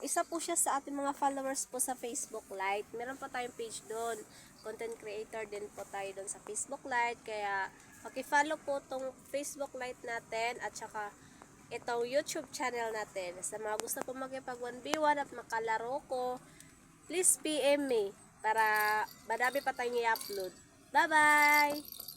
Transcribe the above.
isa po siya sa ating mga followers po sa Facebook Lite. Meron po tayong page doon. Content creator din po tayo doon sa Facebook Lite. Kaya, paki-follow po tong Facebook Lite natin at saka itong YouTube channel natin. Sa mga gusto po magipag 1v1 at makalaro ko, please PM me para madami pa tayong i-upload. Bye-bye!